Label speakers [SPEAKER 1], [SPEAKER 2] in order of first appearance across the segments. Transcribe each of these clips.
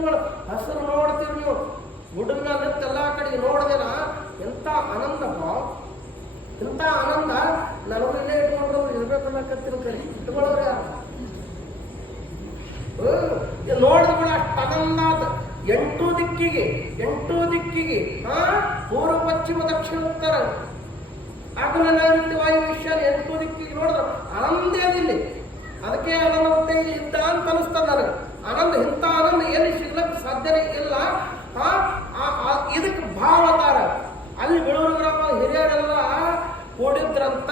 [SPEAKER 1] ತಿಂಗಳು ಹಸಿರು ನೋಡ್ತೀರಿ ನೀವು. ಗುಡ್ಡ ಮೇಲೆ ನಿಂತು ಎಲ್ಲ ಕಡೆ ನೋಡ್ದೇನ? ಎಂತ ಆನಂದ ಎಂತ ಆನಂದ? ನನಗೂ ಇಲ್ಲೇ ಇಟ್ಕೊಂಡ್ರು ಇರ್ಬೇಕನ್ನಕತ್ತಿನ ಕರಿ, ಇಟ್ಕೊಳ್ಳೋರು ಯಾರು? ಹ್ಮ್. ಇದು ನೋಡಿದ ಕೂಡ ಎಂಟು ದಿಕ್ಕಿಗೆ ಎಂಟು ದಿಕ್ಕಿಗೆ, ಹಾ? ಪೂರ್ವ, ಪಶ್ಚಿಮ, ದಕ್ಷಿಣ, ಉತ್ತರ. ಆಗಲ ವಾಯು ವಿಷಯ ಎಂಟು ದಿಕ್ಕಿಗೆ ನೋಡಿದ್ರು. ಆನಂದೇ ಅದಿಲ್ಲಿ. ಅದಕ್ಕೆ ಮತ್ತೆ ಇಲ್ಲಿ ಇದ್ದ ಅಂತ ಅನಿಸ್ತದ ನನಗೆ ಆನಂದ ಇಂಥ ಆನಂದ ಎಲ್ಲಿ ಸಿಗ್ಲಕ್ಕೆ ಸಾಧ್ಯನೇ ಇಲ್ಲ ಇದಕ್ಕೆ ಭಾವತಾರ ಅಲ್ಲಿ ಬೆಳೂರು ಗ್ರಾಮ ಹಿರಿಯರೆಲ್ಲ ಕೂಡಿದ್ರಂತ,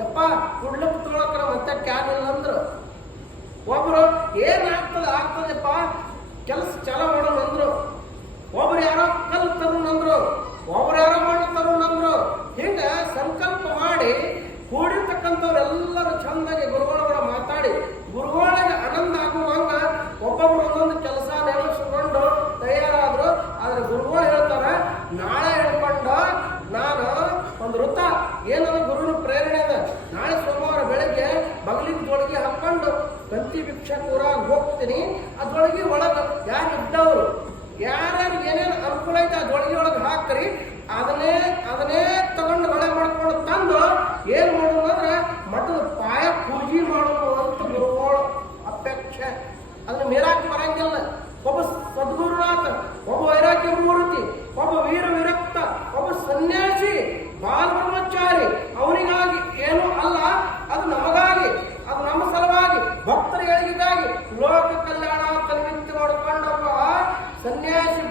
[SPEAKER 1] ಯಪ್ಪ ಕುಡ್ಲಕ್ಕೆ ತೊಗೊಳಕ್ರ ಮತ್ತೆ ಕ್ಯಾನ್ ಇಲ್ಲ ಅಂದ್ರು. ಒಬ್ರು ಏನಾಗ್ತದೆ ಆಗ್ತದೆಪ್ಪ, ಕೆಲಸ ಚಲ ಮಾಡೋಣ ಅಂದ್ರು. ಒಬ್ರು ಯಾರೋ ಕಲ್ ತರುಣ ಅಂದ್ರು, ಒಬ್ರು ಯಾರೋ ಮಣ್ಣು ತರುಣ ಅಂದ್ರು. ಹಿಂಗ ಸಂಕಲ್ಪ ಮಾಡಿ ಕೂಡಿರ್ತಕ್ಕಂಥವ್ರೆಲ್ಲರೂ ಚಂದಾಗಿ ಗುರುಗಳ ಕೂಡ ಮಾತಾಡಿ ಗುರುಗಳಿಗೆ ಆನಂದ ಆಗುವಂಗ ಒಬ್ಬೊಬ್ರು ಒಂದೊಂದು ಕೆಲಸ ನೇಮಿಸಿಕೊಂಡು ತಯಾರಾದ್ರು ಆದ್ರೆ ಗುರುಗಳು ಹೇಳ್ತಾರ ನಾಳೆ ಹೇಳ್ಕೊಂಡು ನಾನು ಒಂದು ವೃತ್ತ ಏನದ ಗುರುವಿನ ಪ್ರೇರಣೆ ಅದ ನಾಳೆ ಸೋಮವಾರ ಬೆಳಗ್ಗೆ ಬಗಲಿಗೆ ಜೋಳಿಗೆ ಹಾಕೊಂಡು ಭಿಕ್ಷೆ ಭಿಕ್ಷಕೂರಾಗ ಹೋಗ್ತೀನಿ, ಅದ್ರೊಳಗೆ ಒಳಗೆ ಯಾರು ಇದ್ದವರು, ಯಾರ್ಯಾರು ಏನೇನು ಅನುಕೂಲ ಐತೆ ಅದ್ರೊಳಗೆ ಜೋಳಿಗೆ ಒಳಗೆ ಹಾಕ್ರಿ, ಅದನ್ನೇ ಅದನ್ನೇ ತಗೊಂಡು ಒಳಗೆ ಮಾಡ್ಕೊಂಡು ತಂದು ಏನು ಮಾಡೋದು ಅಂದ್ರೆ ಮಠದ ಪಾಯ ಪೂಜೆ ಮಾಡೋದು ಅಂತ ಗುರುಗಳು ಅಪೇಕ್ಷೆ. ಅದನ್ನ ಮೀರಾಕ್ ಬರಂಗಿಲ್ಲ. ಒಬ್ಬ ಸದ್ಗುರುನಾಥ, ಒಬ್ಬ ವೈರಾಗ್ಯ ಮೂರ್ತಿ, ಒಬ್ಬ ವೀರ ವಿರಕ್ತ, ಒಬ್ಬ ಸನ್ಯಾಸಿ, ಬಾಲ ಬ್ರಹ್ಮಚಾರಿ ಏನೂ ಅಲ್ಲ ಅದು ನಮಗಾಗಿ ಅದು ನಮ್ಮ ಸಲುವಾಗಿ ಭಕ್ತರ ಏಳಿಗೆಗಾಗಿ ಲೋಕ ಕಲ್ಯಾಣ ಅಂತ ನಿಮಿತ್ತ ಮಾಡಿಕೊಂಡು ಒಬ್ಬ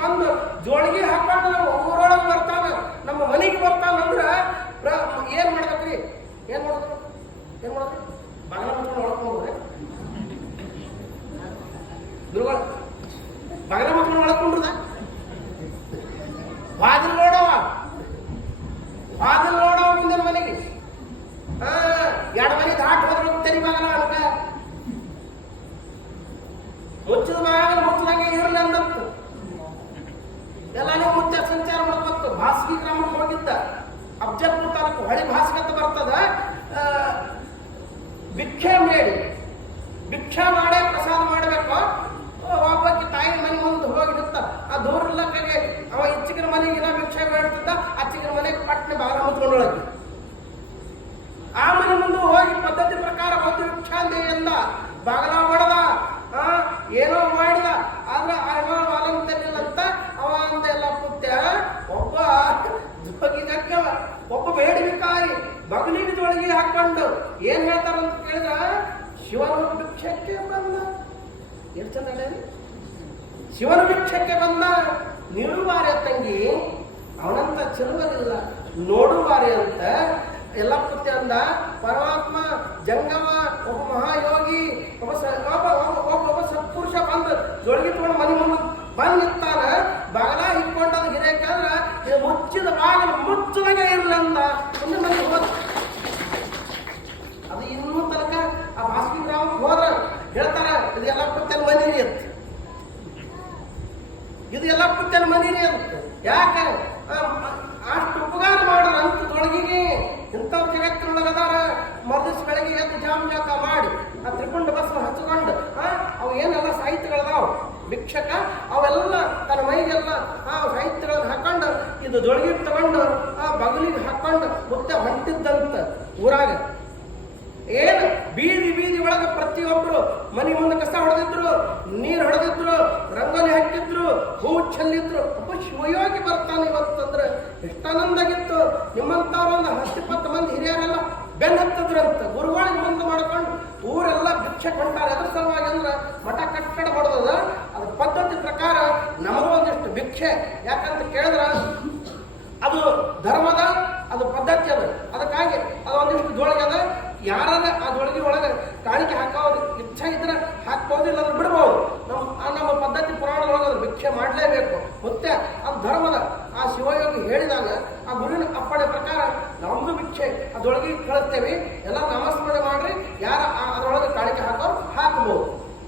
[SPEAKER 1] ಬಂದು ಜೋಳಿಗೆ ಹಾಕೊಂಡು ನಮ್ಮ ಊರೊಳಗೆ ಬರ್ತಾನ, ನಮ್ಮ ಮನೆಗೆ ಬರ್ತಾನಂದ್ರ ಪ್ರ- ಏನ್ ಮಾಡ್ಬೇಕ್ರಿ? ಏನ್ ಮಾಡೋದು ಏನ್ ಮಾಡ್ಬೇಕು? ಬಾಗಿಲ ಮುಚ್ಕೊಂಡು ಒಳಕೊಂಡ್ರೆ ದುರ್ಗಳ ಬಾಗಿಲ ಮುಚ್ಕೊಂಡು ಒಳಕೊಂಡ್ರದ ಬಾಗಿಲು ನೋಡವ. ಬಾಗಿಲು ನೋಡವ ಮುಂದಿನ ಮನೆಗೆ. ಹಾ ಎರಡು ಮನೆ ದಾಟ್ ಹೋದ್ರೆ ತೆರಿ ಬಾಗಲ ಅಂತ ಮುಚ್ಚಿದ ಬಾಗಿಲು ಮುಚ್ಚದಂಗೆ ಇರಲಿ ಅಂದತ್ತು ಎಲ್ಲಾನು ಮುಂಚೆ ಸಂಚಾರ ಮಾಡ್ಬೇಕು ಭಾಸ್ಗಿ ಗ್ರಾಮಕ್ಕೆ ಹೋಗಿದ್ದ ಅಬ್ಜೆಕ್ಟ್ ತಾಲೂಕು ಹೊಳಿ ಅಂತ ಬರ್ತದ. ಭಿಕ್ಷೆ ಮೇಡಿ ಭಿಕ್ಷೆ ಮಾಡೇ ಪ್ರಸಾದ ಮಾಡಬೇಕು. ಒಬ್ಬಕ್ಕೆ ತಾಯಿ ಮನೆ ಮುಂದೆ ಹೋಗಿ ಆ ದೂರ ಲಕ್ಕಗೆ ಅವ ಹೆಚ್ಚಿಗಿನ ಮನೆಗೆ ಇನ್ನ ಭಿಕ್ಷೆ ಬೇಡ್ತಿದ್ದ ಅಚ್ಚಿಗಿನ ಮನೆಗೆ ಪಟ್ನೆ ಬಾಲ ಮುಚ್ಕೊಂಡೊಳಗೆ. ಆ ಮನೆ ಮುಂದೆ ಹೋಗಿ ಪದ್ಧತಿ ಪ್ರಕಾರ ಒಂದು ಭಿಕ್ಷಾಂದೆ ಎಂದ ಬಾಗಲ ಹೊಡೆದ ಆ, ಏನೋ ಮಾಡಿದ ಆದ್ರೆ ಅವ ವಾಲಂತನಿಲ್ಲಂತ ಅವ ಅಂದ ಎಲ್ಲ ಪುತ್ಯ ಒಬ್ಬ ಜೋಗಿದಕ್ಕವ ಜೊಳಗಿ ಜೋಳಿಗೆ ಹಾಕೊಂಡು ಏನ್ ಹೇಳ್ತಾರಂತ ಕೇಳಿದ್ರ, ಶಿವನ ಭಿಕ್ಷಕ್ಕೆ ಬಂದ. ಎಷ್ಟು ಶಿವನ ಭಿಕ್ಷಕ್ಕೆ ಬಂದ. ನೀಡುವಾರೆ ತಂಗಿ, ಅವನಂತ ಚೆಲುವರಿಲ್ಲ ನೋಡುವಾರೆ ಅಂತ ಎಲ್ಲ ಕೃತಿ ಅಂದ, ಪರಮಾತ್ಮ, ಜಂಗಮ, ಒಬ್ಬ ಮಹಾಯೋಗಿ, ಒಬ್ಬ ಸ ಒಬ್ಬ ಒಬ್ಬ ಒಬ್ಬ ಒಬ್ಬ ಸತ್ಪುರುಷ ಬಂದ ಜೋಳಿಗೆ ತಗೊಂಡು ಮನೆ ಮುಂದೆ ಬಂದು ನಿಂತಾನ ಬಾಗಲ ಹಿಡ್ಕೊಂಡದ ಗಿರೇಕಂದ್ರ ಇದು ಮುಚ್ಚಿದ ಬಾಗಿಲು ಮುಚ್ಚಲಾಗೆ ಇರ್ಲಂದ ಮುಂದೆ ಮನೆಗೆ ಹೋದ ಅದು ಇನ್ನೂ ತನಕ ಆ ಬಾಸ್ಕಿ ಗ್ರಾಮಕ್ಕೆ ಹೋದ್ರ ಹೇಳ್ತಾರ, ಇದು ಎಲ್ಲ ಪುತ್ತನ ಮನಿರಿ ಅಂತ. ಇದು ಎಲ್ಲ ಪುತ್ತನ ಮನಿರಿ ಅಂತ. ಯಾಕೆ? ಅಷ್ಟು ಉಪಕಾರ ಮಾಡ್ರ ಅಂತ ತೊಳಗಿಗೆ ಇಂಥವ್ ಜಗತ್ತಿನೊಳಗದಾರ ಮರ್ದಿಸ್ ಬೆಳಗ್ಗೆ ಎದ್ದು ಜಾಮ್ ಜಾಕ ಮಾಡಿ, ಆ ತ್ರಿಪುಂಡ ಬಸ್ ಹಚ್ಕೊಂಡು ಅವು ಏನೆಲ್ಲ ಸಾಹಿತ್ಯಗಳದಾವ? ಭಿಕ್ಷಕ, ಅವೆಲ್ಲ ತನ್ನ ಮೈಗೆಲ್ಲ ಆ ಸಾಹಿತ್ಯಗಳನ್ನ ಹಾಕೊಂಡು, ಇದು ಜೊಳಗಿ ತಗೊಂಡು, ಆ ಬಗಲಿಗೆ ಹಾಕೊಂಡು ಮುತ್ತೆ ಹೊಂಟಿದ್ದಂತ ಊರಾಗ ಏನು ಬೀದಿ ಬೀದಿ ಒಳಗೆ ಪ್ರತಿಯೊಬ್ರು ಮನೆ ಮುಂದೆ ಕಸ ಹೊಡೆದಿದ್ರು, ನೀರು ಹೊಡೆದಿದ್ರು, ರಂಗೋಲಿ ಹಾಕಿದ್ರು, ಹೂ ಚೆಲ್ಲಿದ್ರು. ಒಬ್ಬ ಶಿವಯೋಗಿ ಬರ್ತಾನೆ ಇವತ್ತಂದ್ರೆ ಎಷ್ಟು ಆನಂದ ಆಗಿತ್ತು ನಿಮ್ಮಂಥವ್ರು ಒಂದು ಹತ್ತಿಪ್ಪತ್ತು ಮಂದಿ ಹಿರಿಯರೆಲ್ಲ ಬೆನ್ ಅಂತ ಗುರುಗಳಿಗೆ ಬಂದು ಮಾಡ್ಕೊಂಡು ಊರೆಲ್ಲ ಭಿಕ್ಷೆ ಕೊಂಡಾರ. ಅದ್ರ ಸಲುವಾಗಿ ಅಂದ್ರೆ ಮಠ ಕಟ್ಟಡ ಹೊಡೆದದ ಅದ್ರ ಪದ್ಧತಿ ಪ್ರಕಾರ ನಮಗೂ ಒಂದಿಷ್ಟು ಭಿಕ್ಷೆ. ಯಾಕಂತ ಕೇಳಿದ್ರ, ಅದು ಧರ್ಮದ, ಅದು ಪದ್ಧತಿ ಅದ. ಅದಕ್ಕಾಗಿ ಅದು ಒಂದಿಷ್ಟು ಜೋಳಿಗೆ ಅದ. ಯಾರದ ಆ ಜೋಳಿಗೆ ಒಳಗೆ ಕಾಣಿಕೆ ಹಾಕೋದು ಇಚ್ಛೆ ಇದ್ರೆ ಹಾಕ್ಬೋದು ಇಲ್ಲ ಅಂದ್ರೆ ಬಿಡ್ಬೋದು ನಮ್ಮ ಆ ನಮ್ಮ ಪದ್ಧತಿ ಪುರಾಣದೊಳಗೆ ಅದು ಭಿಕ್ಷೆ ಮಾಡಲೇಬೇಕು ಮತ್ತೆ ಅದು ಧರ್ಮದ ಆ ಶಿವಯೋಗಿ ಹೇಳಿದಾಗ ಆ ಗುರುವಿನ ಅಪ್ಪಣೆ ಪ್ರಕಾರ ನಮ್ದು ಭಿಕ್ಷೆ. ಅದೊಳಗೆ ಕಳಿಸ್ತೇವೆ ಎಲ್ಲ ನಮಸ್ಮರಣೆ ಮಾಡ್ರಿ. ಯಾರ ಆ-